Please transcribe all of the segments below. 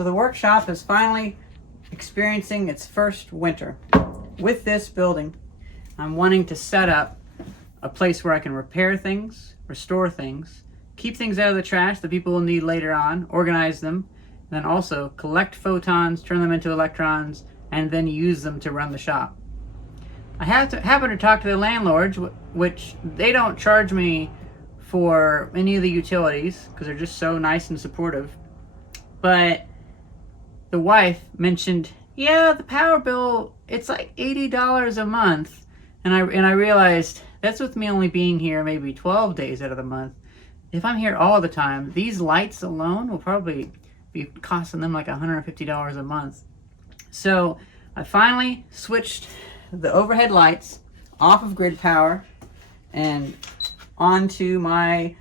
So the workshop is finally experiencing its first winter. With this building, I'm wanting to set up a place where I can repair things, restore things, keep things out of the trash that people will need later on, organize them, and then also collect photons, turn them into electrons, and then use them to run the shop. I happen to talk to the landlords, which they don't charge me for any of the utilities because they're just so nice and supportive. But the wife mentioned, yeah, the power bill, it's like $80 a month. And I realized that's with me only being here maybe 12 days out of the month. If I'm here all the time, these lights alone will probably be costing them like $150 a month. So I finally switched the overhead lights off of grid power and onto my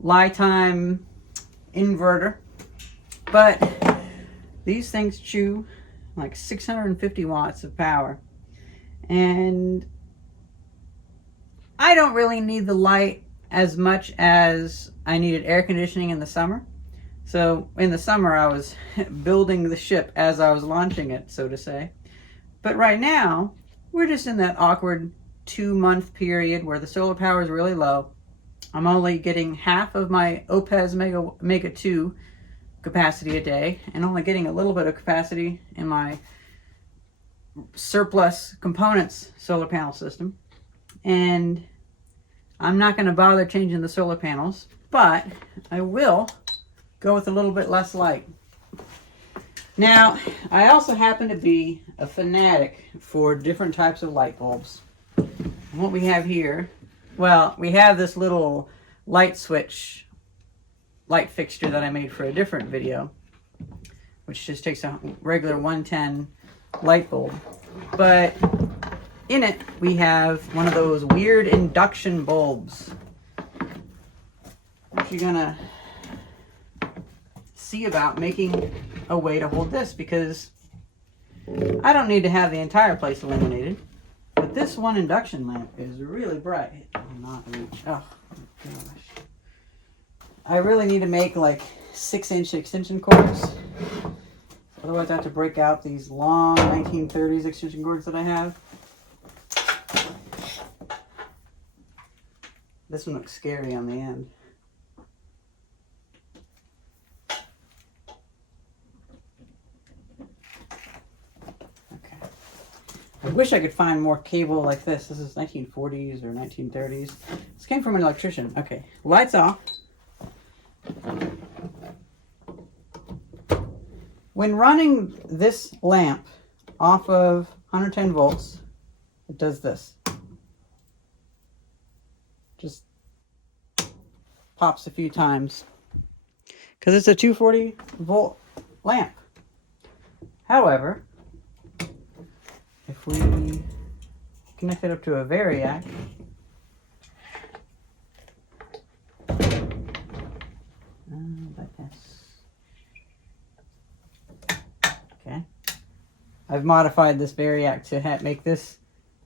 Lifetime inverter. But these things chew like 650 watts of power. And I don't really need the light as much as I needed air conditioning in the summer. So in the summer I was building the ship as I was launching it, so to say. But right now, we're just in that awkward 2-month period where the solar power is really low. I'm only getting half of my OPES Mega 2 capacity a day, and only getting a little bit of capacity in my surplus components solar panel system. And I'm not going to bother changing the solar panels, but I will go with a little bit less light. Now, I also happen to be a fanatic for different types of light bulbs. And what we have here, well, we have this little light switch light fixture that I made for a different video, which just takes a regular 110 light bulb. But in it, we have one of those weird induction bulbs. What you're gonna see about making a way to hold this, because I don't need to have the entire place illuminated, but this one induction lamp is really bright. Oh gosh. I really need to make like 6-inch extension cords. Otherwise I have to break out these long 1930s extension cords that I have. This one looks scary on the end. Okay. I wish I could find more cable like this. This is 1940s or 1930s. This came from an electrician. Okay, lights off. When running this lamp off of 110 volts, it does this. Just pops a few times because it's a 240 volt lamp. However, if we connect it up to a variac, okay, I've modified this variac to make this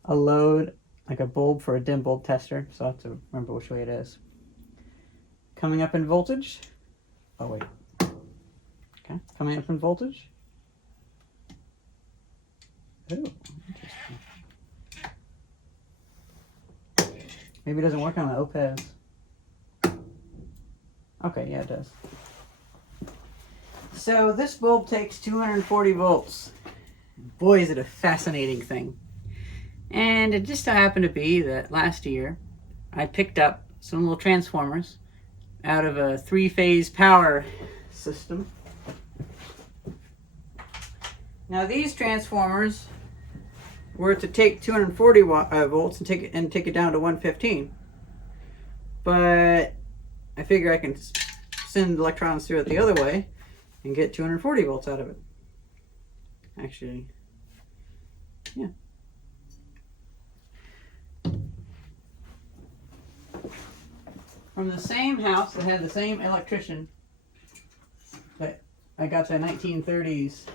a load, like a bulb for a dim bulb tester, so I have to remember which way it is. Coming up in voltage. Oh wait. Okay, coming up in voltage. Oh, interesting. Maybe it doesn't work on the OPES. Okay, yeah, it does. So this bulb takes 240 volts. Boy, is it a fascinating thing. And it just so happened to be that last year I picked up some little transformers out of a 3-phase power system. Now these transformers were to take 240 volts and take it down to 115. But I figure I can send electrons through it the other way and get 240 volts out of it. Actually, yeah. From the same house that had the same electrician that I got the 1930s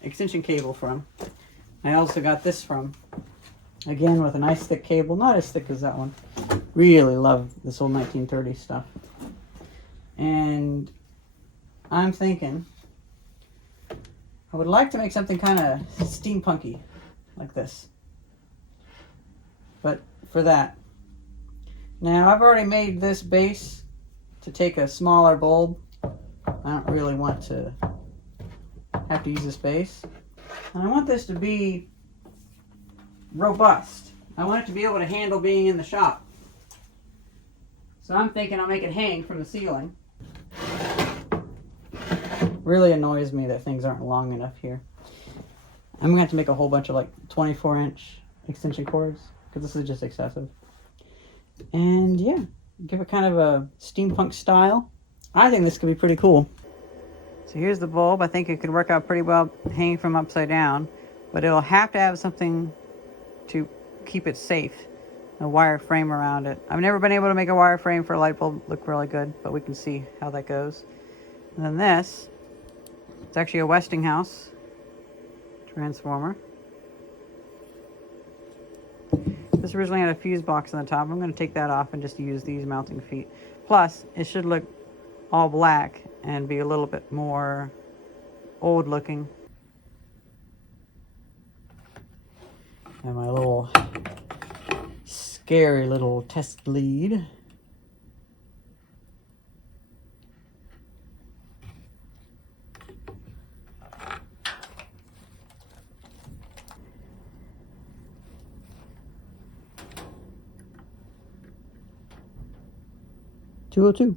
extension cable from, I also got this from. Again, with a nice thick cable, not as thick as that one. Really love this old 1930s stuff. And I'm thinking I would like to make something kind of steampunky like this. But for that. Now I've already made this base to take a smaller bulb. I don't really want to have to use this base. And I want this to be robust. I want it to be able to handle being in the shop. So I'm thinking I'll make it hang from the ceiling. Really annoys me that things aren't long enough here. I'm gonna have to make a whole bunch of like 24-inch extension cords because this is just excessive. And yeah, give it kind of a steampunk style. I think this could be pretty cool. So here's the bulb. I think it could work out pretty well hanging from upside down, but it'll have to have something to keep it safe. A wire frame around it. I've never been able to make a wire frame for a light bulb look really good, but we can see how that goes. And then this, it's actually a Westinghouse transformer. This originally had a fuse box on the top. I'm going to take that off and just use these mounting feet. Plus, it should look all black and be a little bit more old looking. And my little scary little test lead. $202.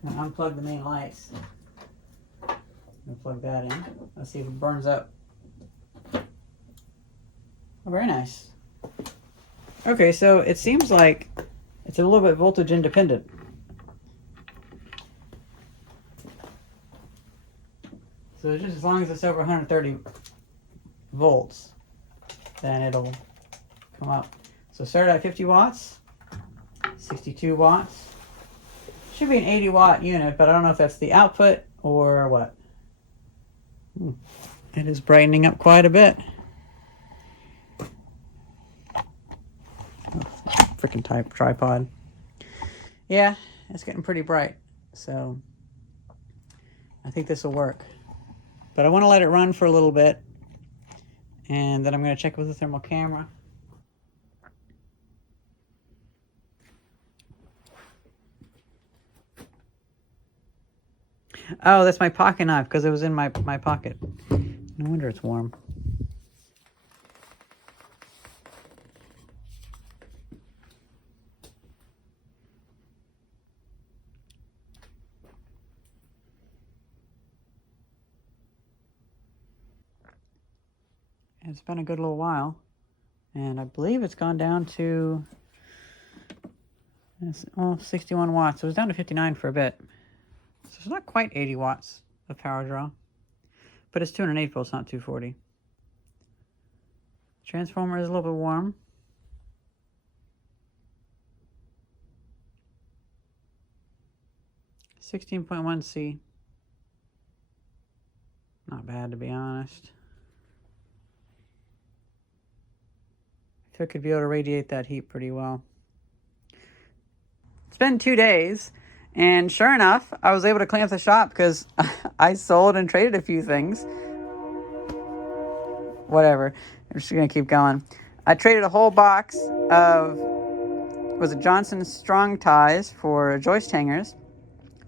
Now unplug the main lights. Plug that in. Let's see if it burns up. Oh, very nice. Okay, so it seems like it's a little bit voltage independent. So just as long as it's over 130 volts, then it'll come up. So start at 50 watts, 62 watts. Should be an 80 watt unit, but I don't know if that's the output or what. It is brightening up quite a bit. Freaking tripod. Yeah, it's getting pretty bright. So I think this will work. But I want to let it run for a little bit. And then I'm going to check with the thermal camera. Oh, that's my pocket knife because it was in my pocket. No wonder it's warm. It's been a good little while, and I believe it's gone down to 61 watts. So it was down to 59 for a bit. So it's not quite 80 watts of power draw, but it's 208 volts, not 240. Transformer is a little bit warm. C. Not bad, to be honest. I feel it could be able to radiate that heat pretty well. It's been 2 days, and sure enough, I was able to clean up the shop because I sold and traded a few things. Whatever. I'm just going to keep going. I traded a whole box of, was it Johnson strong ties for joist hangers,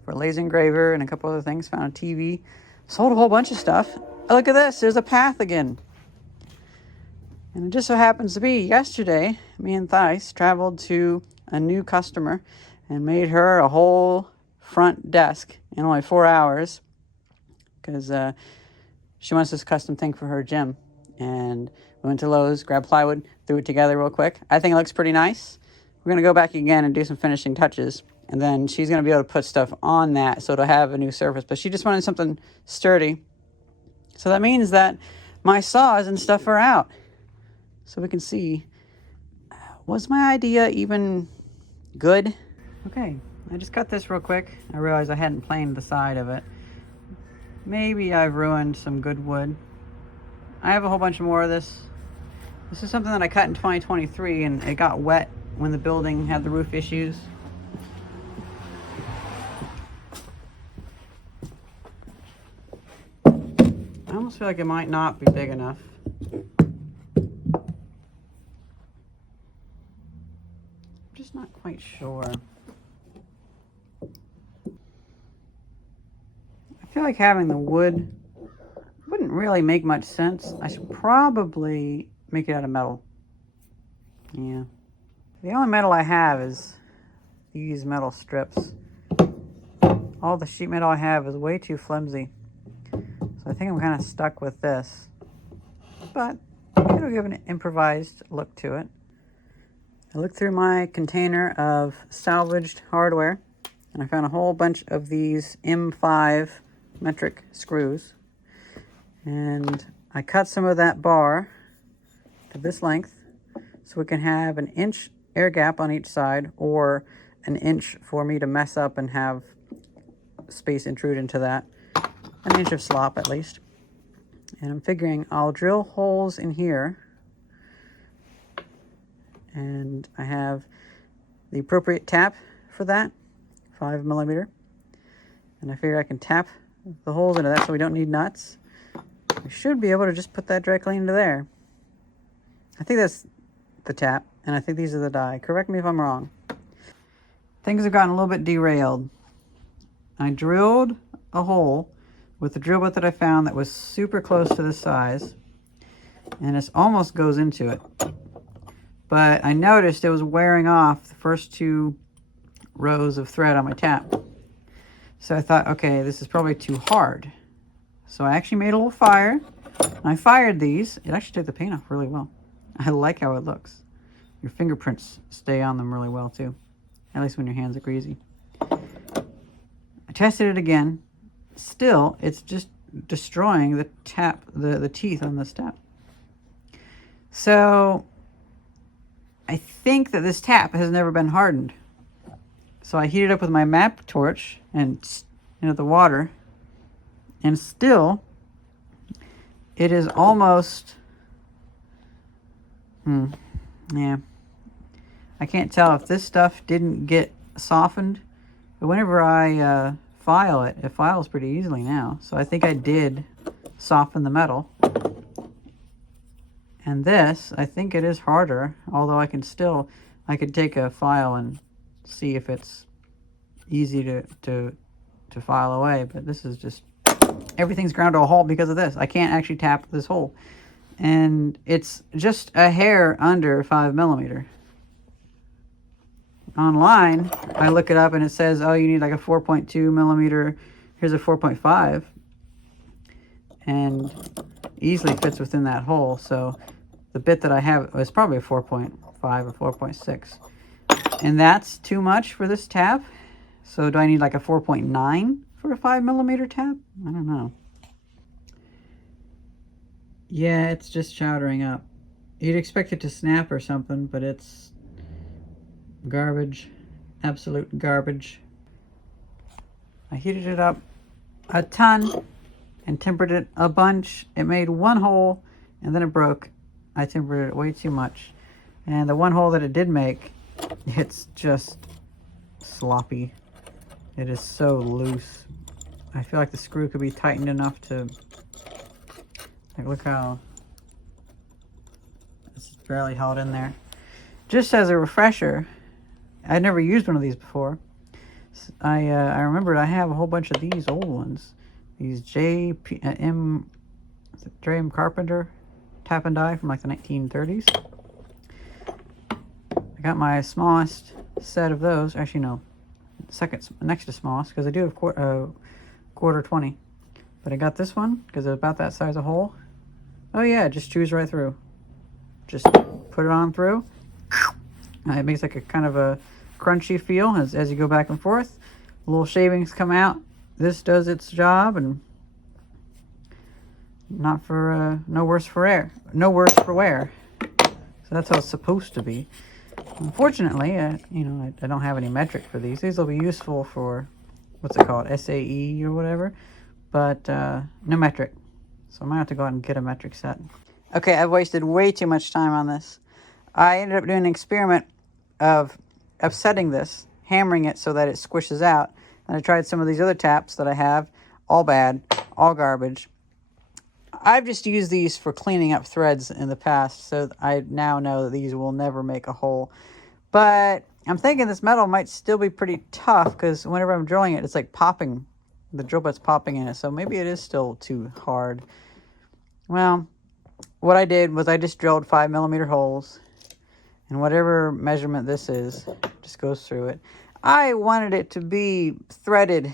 for a laser engraver, and a couple other things. Found a TV. Sold a whole bunch of stuff. Oh, look at this. There's a path again. And it just so happens to be yesterday, me and Thais traveled to a new customer and made her a whole front desk in only 4 hours because she wants this custom thing for her gym. And we went to Lowe's, grabbed plywood, threw it together real quick. I think it looks pretty nice. We're going to go back again and do some finishing touches. And then she's going to be able to put stuff on that so it'll have a new surface. But she just wanted something sturdy. So that means that my saws and stuff are out. So we can see, was my idea even good? Okay, I just cut this real quick. I realized I hadn't planed the side of it. Maybe I've ruined some good wood. I have a whole bunch more of this. This is something that I cut in 2023 and it got wet when the building had the roof issues. I almost feel like it might not be big enough. I'm just not quite sure. I feel like having the wood wouldn't really make much sense. I should probably make it out of metal. Yeah. The only metal I have is these metal strips. All the sheet metal I have is way too flimsy. So I think I'm kind of stuck with this. But it'll give an improvised look to it. I looked through my container of salvaged hardware and I found a whole bunch of these M5 metric screws. And I cut some of that bar to this length so we can have an inch air gap on each side, or an inch for me to mess up and have space intrude into that. An inch of slop at least. And I'm figuring I'll drill holes in here. And I have the appropriate tap for that, 5mm. And I figure I can tap the holes into that so we don't need nuts. We should be able to just put that directly into there. I think that's the tap, and I think these are the die. Correct me if I'm wrong. Things have gotten a little bit derailed. I drilled a hole with the drill bit that I found that was super close to this size, and it almost goes into it. But I noticed it was wearing off the first 2 rows of thread on my tap. So I thought, okay, this is probably too hard. So I actually made a little fire. And I fired these. It actually took the paint off really well. I like how it looks. Your fingerprints stay on them really well too. At least when your hands are greasy. I tested it again. Still, it's just destroying the tap, the teeth on this tap. So I think that this tap has never been hardened. So I heated it up with my map torch and the water, and still it is almost yeah, I can't tell if this stuff didn't get softened, but whenever I file it, it files pretty easily now. So I think I did soften the metal. And this, I think it is harder, although I could take a file and see if it's easy to file away, but this is just, everything's ground to a halt because of this. I can't actually tap this hole. And it's just a hair under 5mm. Online, I look it up and it says, oh, you need like a 4.2mm. Here's a 4.5. And easily fits within that hole. So the bit that I have is probably a 4.5 or 4.6. And that's too much for this tap. So do I need like a 4.9 for a 5mm tap? I don't know. Yeah, it's just chowdering up. You'd expect it to snap or something, but it's garbage. Absolute garbage. I heated it up a ton and tempered it a bunch. It made one hole and then it broke. I tempered it way too much. And the one hole that it did make, it's just sloppy. It is so loose. I feel like the screw could be tightened enough to, like, look how it's barely held in there. Just as a refresher, I'd never used one of these before. I remembered I have a whole bunch of these old ones. These J.M. Carpenter tap and die from like the 1930s. I got my smallest set of those. Actually, no. Second next to smallest, because I do have quarter 20. But I got this one because it's about that size of hole. Oh yeah, it just chews right through. Just put it on through. It makes like a kind of a crunchy feel as you go back and forth. Little shavings come out. This does its job, and not for no worse for wear. So that's how it's supposed to be. Unfortunately, you know, I don't have any metric for these. These will be useful for, what's it called, SAE or whatever, but no metric. So I'm gonna have to go out and get a metric set. Okay, I've wasted way too much time on this. I ended up doing an experiment of upsetting this, hammering it so that it squishes out. And I tried some of these other taps that I have, all bad, all garbage. I've just used these for cleaning up threads in the past, so I now know that these will never make a hole. But I'm thinking this metal might still be pretty tough, because whenever I'm drilling it, it's like popping. The drill bit's popping in it, so maybe it is still too hard. Well, what I did was I just drilled 5mm holes, and whatever measurement this is, just goes through it. I wanted it to be threaded,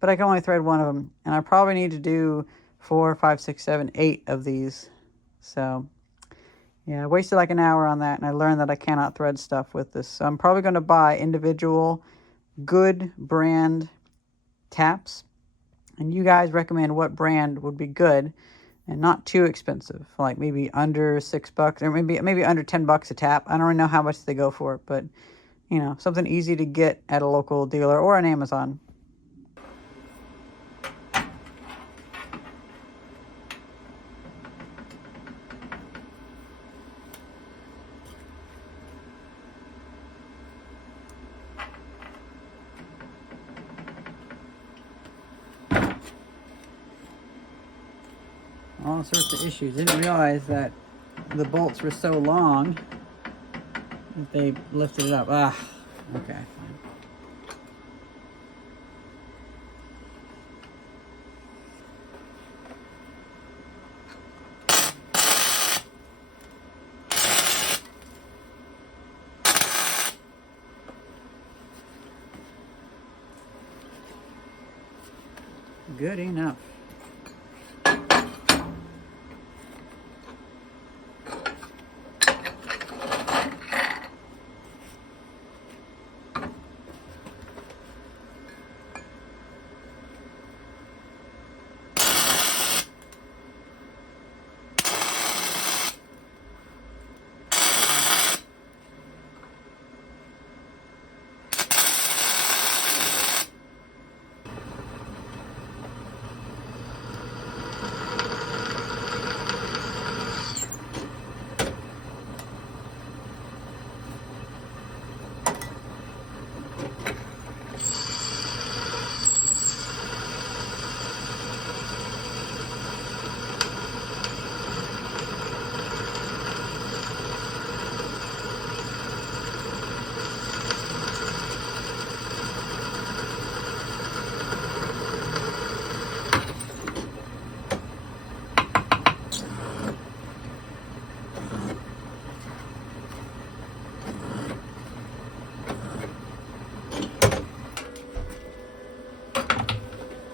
but I can only thread one of them, and I probably need to do 4, 5, 6, 7, 8 of these. So yeah, I wasted like an hour on that, and I learned that I cannot thread stuff with this. So I'm probably going to buy individual good brand taps, and you guys recommend what brand would be good and not too expensive, like maybe under $6 or maybe under $10 a tap. I don't really know how much they go for, but you know, something easy to get at a local dealer or on Amazon. All sorts of issues. Didn't realize that the bolts were so long that they lifted it up. Ah, okay, fine. Good enough.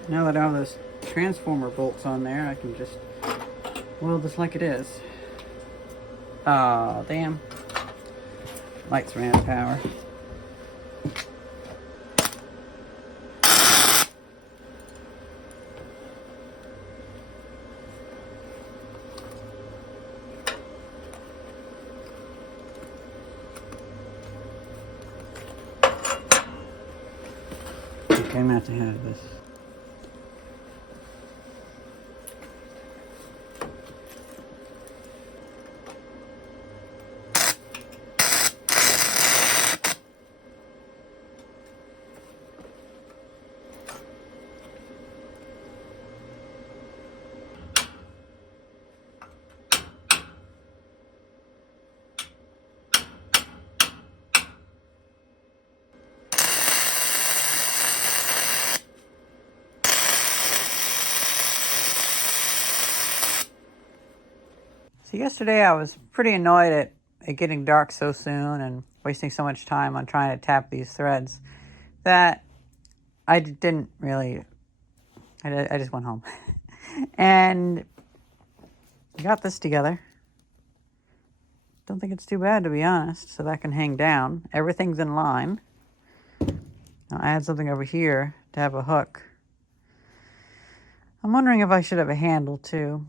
Now that I have those transformer bolts on there, I can just weld this like it is. Oh, damn. Lights ran out of power. Okay, I'm gonna have to have this. So yesterday I was pretty annoyed at it getting dark so soon and wasting so much time on trying to tap these threads that I didn't really, I just went home and got this together. Don't think it's too bad, to be honest, so that can hang down. Everything's in line. I'll add something over here to have a hook. I'm wondering if I should have a handle too.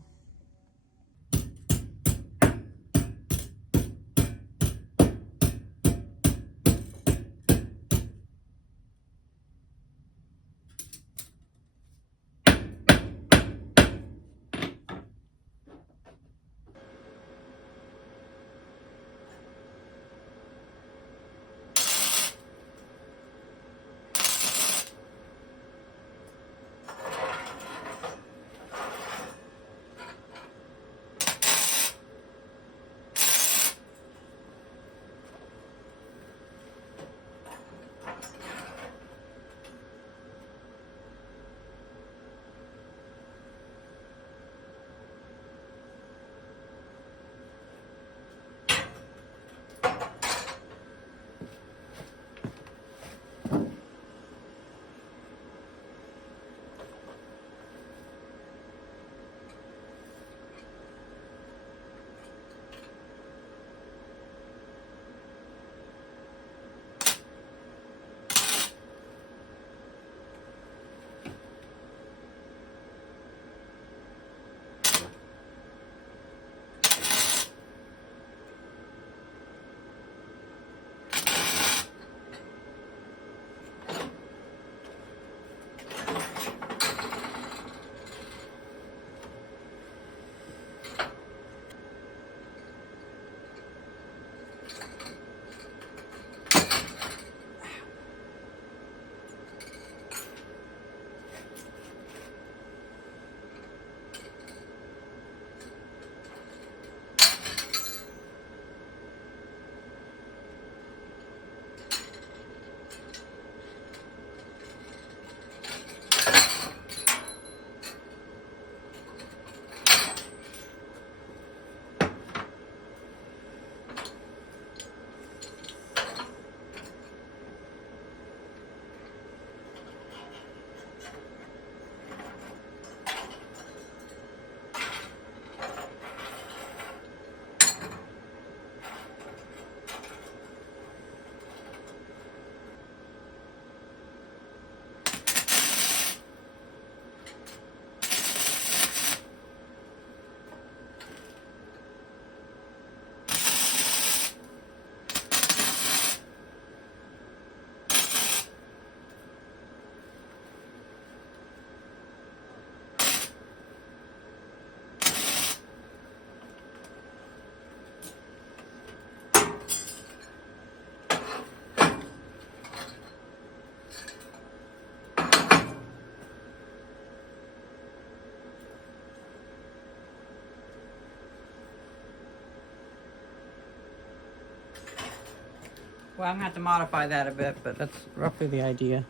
Well, I'm gonna have to modify that a bit, but that's roughly the idea.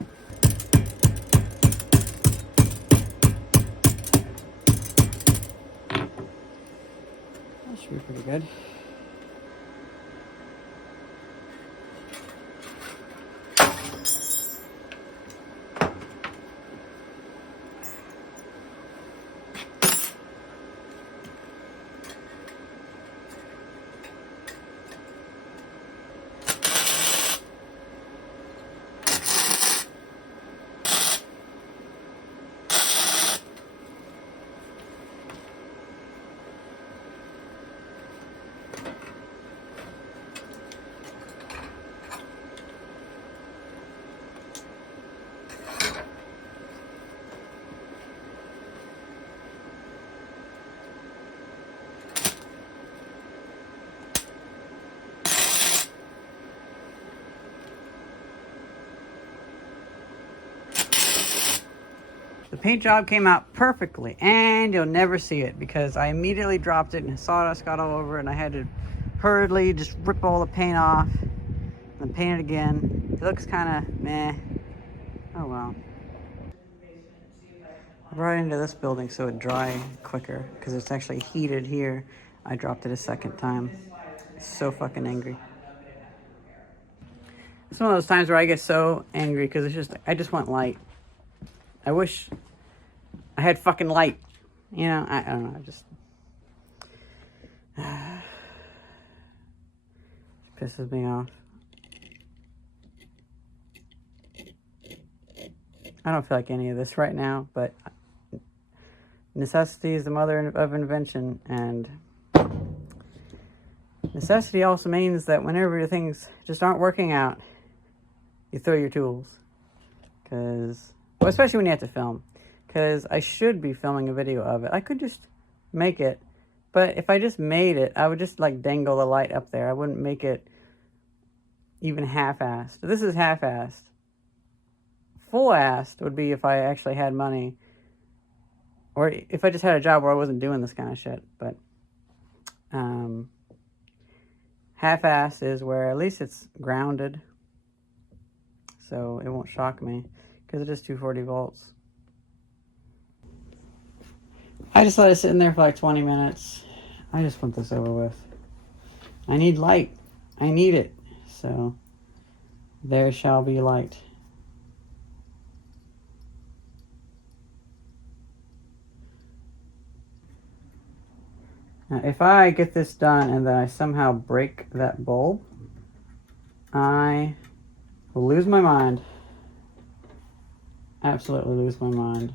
That should be pretty good. The paint job came out perfectly, and you'll never see it because I immediately dropped it and sawdust got all over it, and I had to hurriedly just rip all the paint off and paint it again. It looks kind of meh. Oh well. I brought it into this building so it'd dry quicker because it's actually heated here. I dropped it a second time. So fucking angry. It's one of those times where I get so angry because I just want light. I wish I had fucking light. You know, I don't know. It pisses me off. I don't feel like any of this right now, but necessity is the mother of invention, and necessity also means that whenever things just aren't working out, you throw your tools. Because, well, especially when you have to film. Because I should be filming a video of it. I could just make it, but if I just made it, I would just like dangle the light up there. I wouldn't make it even half-assed. This is half-assed. Full-assed would be if I actually had money, or if I just had a job where I wasn't doing this kind of shit. But half-assed is where at least it's grounded, so it won't shock me because it is 240 volts. I just let it sit in there for like 20 minutes. I just want this over with. I need light. I need it. So there shall be light. Now, if I get this done and then I somehow break that bulb, I will lose my mind. Absolutely lose my mind.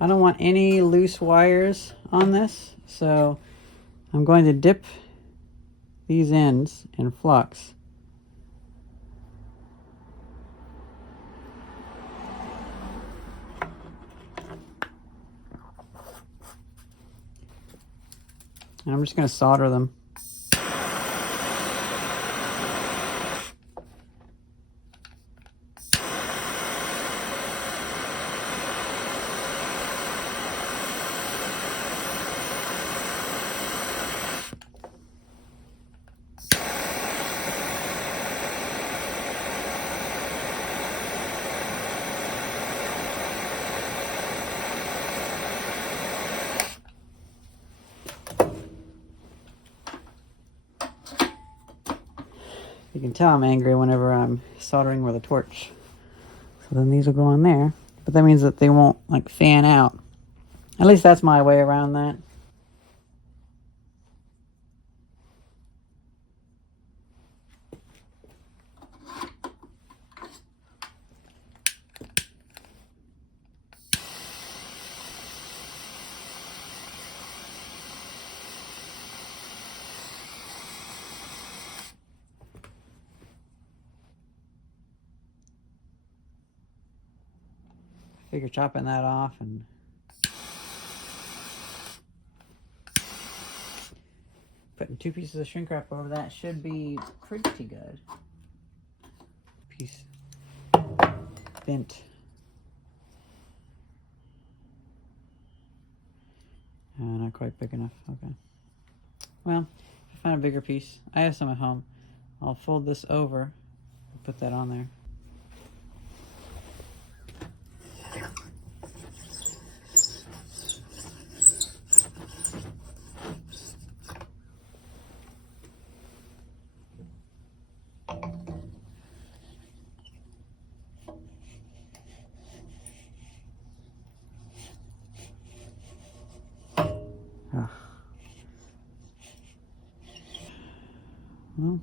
I don't want any loose wires on this, so I'm going to dip these ends in flux. And I'm just going to solder them. You can tell I'm angry whenever I'm soldering with a torch. So then these will go on there. But that means that they won't like fan out. At least that's my way around that. Figure chopping that off and putting 2 pieces of shrink wrap over that should be pretty good. piece bent. Not quite big enough. Okay. Well, if I find a bigger piece, I have some at home. I'll fold this over and put that on there. Well,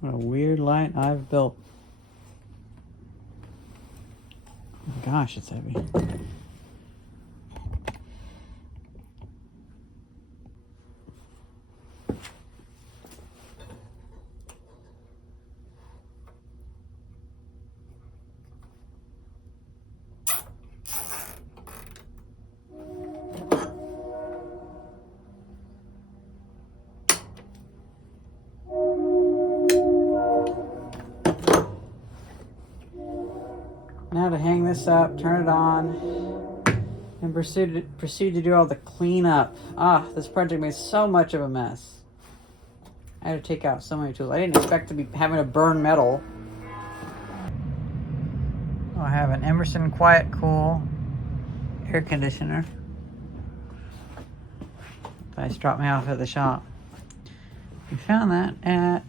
what a weird light I've built. Oh my gosh, it's heavy. Now to hang this up, turn it on, and proceed to do all the cleanup. This project made so much of a mess. I had to take out so many tools. I didn't expect to be having to burn metal. I have an Emerson Quiet Cool air conditioner. Guys dropped me off at the shop. We found that at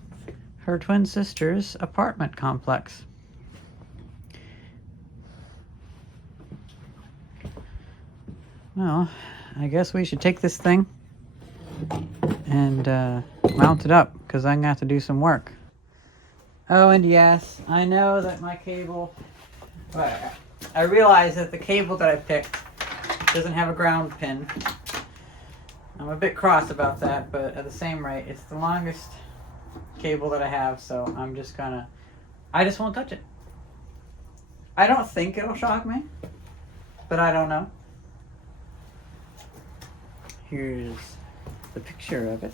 her twin sister's apartment complex. Well, I guess we should take this thing and mount it up, because I'm going to have to do some work. Oh, and yes, I know that my cable... I realize that the cable that I picked doesn't have a ground pin. I'm a bit cross about that, but at the same rate, it's the longest cable that I have, so I'm just gonna... I just won't touch it. I don't think it'll shock me, but I don't know. Here's the picture of it.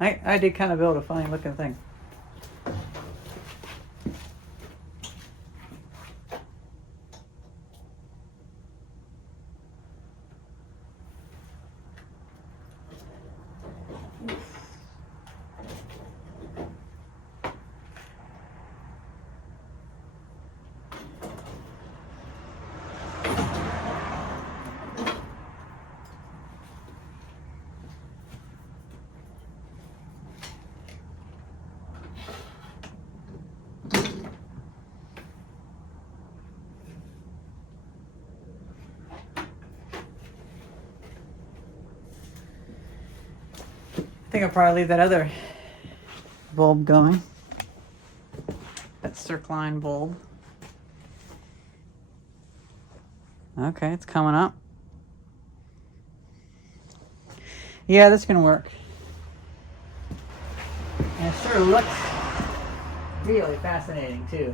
I did kind of build a funny looking thing. I think I'll probably leave that other bulb going. That circline bulb. Okay, it's coming up. Yeah, that's gonna work. And it sure looks really fascinating too.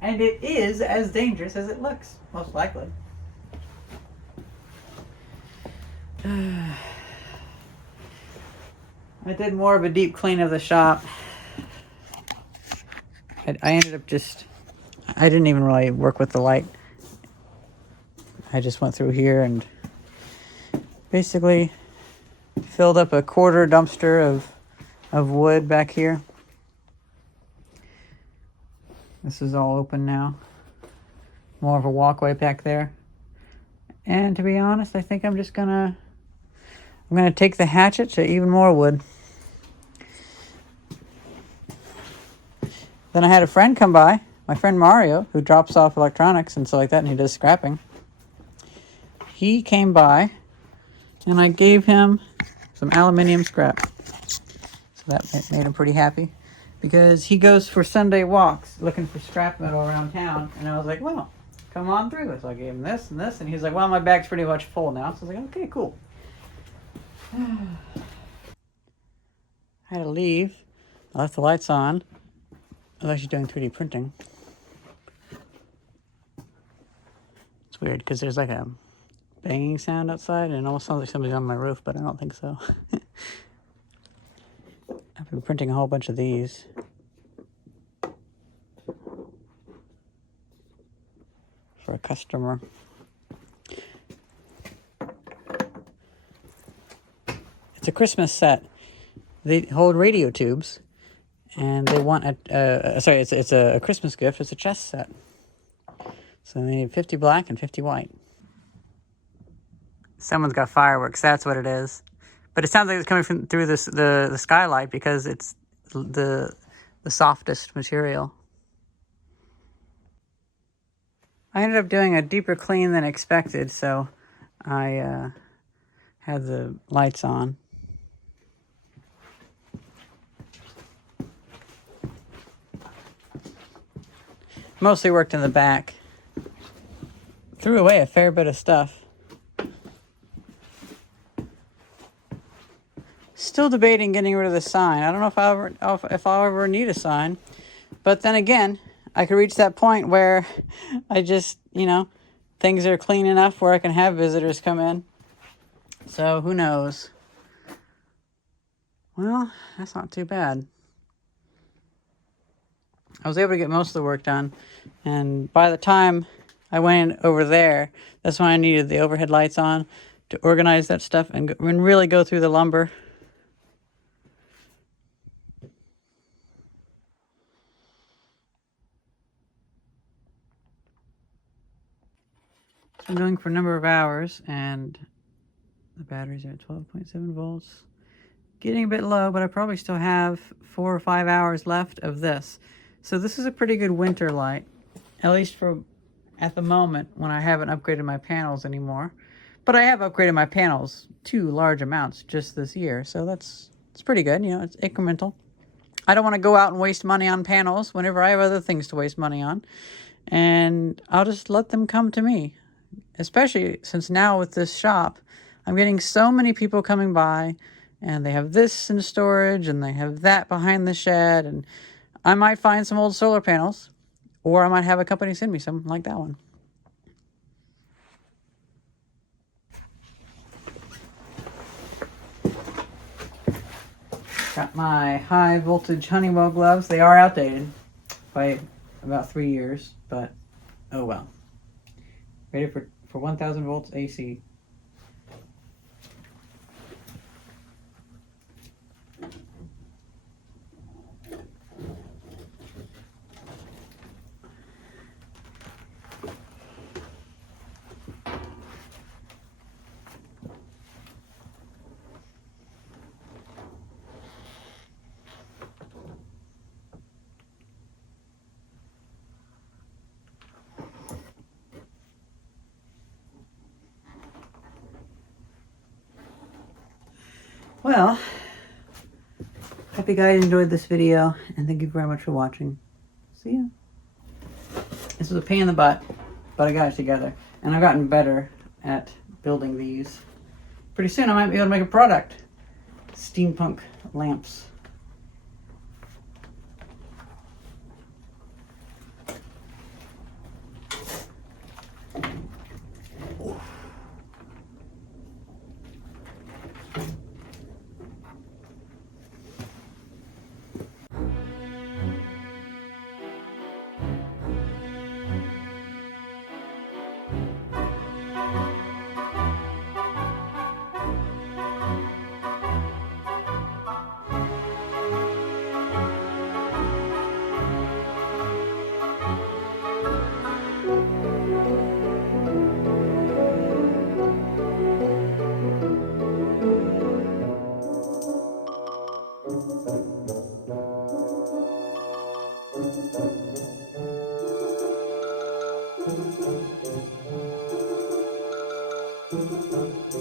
And it is as dangerous as it looks, most likely. I did more of a deep clean of the shop. I ended up I didn't even really work with the light. I just went through here and basically filled up a quarter dumpster of wood back here. This is all open now. More of a walkway back there. And to be honest, I think I'm gonna take the hatchet to even more wood. Then I had a friend come by, my friend Mario, who drops off electronics and stuff like that, and he does scrapping. He came by, and I gave him some aluminum scrap. So that made him pretty happy, because he goes for Sunday walks looking for scrap metal around town, and I was like, well, come on through. So I gave him this and this, and he's like, well, my bag's pretty much full now. So I was like, okay, cool. I had to leave. I left the lights on. I was actually doing 3D printing. It's weird because there's like a banging sound outside and it almost sounds like somebody's on my roof, but I don't think so. I've been printing a whole bunch of these. For a customer. It's a Christmas set. They hold radio tubes, and they want sorry, it's a Christmas gift. It's a chess set. So they need 50 black and 50 white. Someone's got fireworks. That's what it is. But it sounds like it's coming through the skylight because it's the softest material. I ended up doing a deeper clean than expected, so I had the lights on. Mostly worked in the back. Threw away a fair bit of stuff. Still debating getting rid of the sign. I don't know if I'll ever need a sign. But then again, I could reach that point where I just, things are clean enough where I can have visitors come in. So who knows? Well, that's not too bad. I was able to get most of the work done. And by the time I went in over there, that's when I needed the overhead lights on to organize that stuff and really go through the lumber. I'm going for a number of hours, and the batteries are at 12.7 volts. Getting a bit low, but I probably still have 4 or 5 hours left of this. So this is a pretty good winter light, at least for at the moment when I haven't upgraded my panels anymore. But I have upgraded my panels 2 large amounts just this year, so it's pretty good. It's incremental. I don't want to go out and waste money on panels whenever I have other things to waste money on. And I'll just let them come to me. Especially since now with this shop, I'm getting so many people coming by, and they have this in storage, and they have that behind the shed, and I might find some old solar panels, or I might have a company send me some like that one. Got my high voltage Honeywell gloves. They are outdated by about 3 years, but oh well. Ready for 1000 volts AC. Well, hope you guys enjoyed this video, and thank you very much for watching. See ya. This was a pain in the butt, but I got it together, and I've gotten better at building these. Pretty soon I might be able to make a product. Steampunk lamps. Thank you.